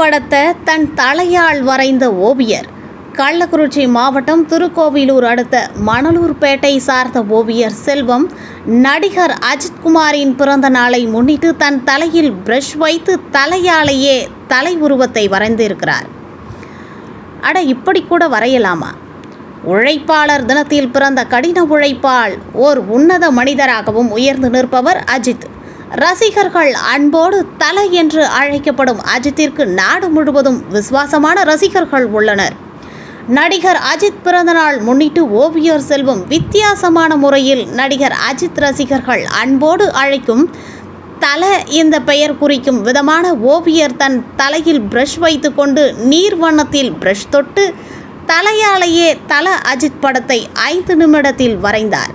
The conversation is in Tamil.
படத்தை தன் தலையால் வரைந்த ஓவியர். கள்ளக்குறிச்சி மாவட்டம் திருக்கோவிலூர் அடுத்த மணலூர்பேட்டை சார்ந்த ஓவியர் செல்வம் நடிகர் அஜித்குமாரின் பிறந்த நாளை முன்னிட்டு தன் தலையில் பிரஷ் வைத்து தலையாலேயே தலை உருவத்தை வரைந்திருக்கிறார். அட, இப்படி கூட வரையலாமா? உழைப்பாளர் தினத்தில் பிறந்த கடின உழைப்பால் ஓர் உன்னத மனிதராகவும் உயர்ந்து நிற்பவர் அஜித். ரசிகர்கள் அன்போடு தலை என்று அழைக்கப்படும் அஜித்திற்கு நாடு முழுவதும் விசுவாசமான ரசிகர்கள் உள்ளனர். நடிகர் அஜித் பிறந்தநாள் முன்னிட்டு ஓவியர் செல்வம் வித்தியாசமான முறையில் நடிகர் அஜித் ரசிகர்கள் அன்போடு அழைக்கும் தலை இந்த பெயர் குறிக்கும் விதமான ஓவியர் தன் தலையில் பிரஷ் வைத்து கொண்டு நீர் வண்ணத்தில் பிரஷ் தொட்டு தலையாலேயே தல அஜித் படத்தை 5 நிமிடத்தில் வரைந்தார்.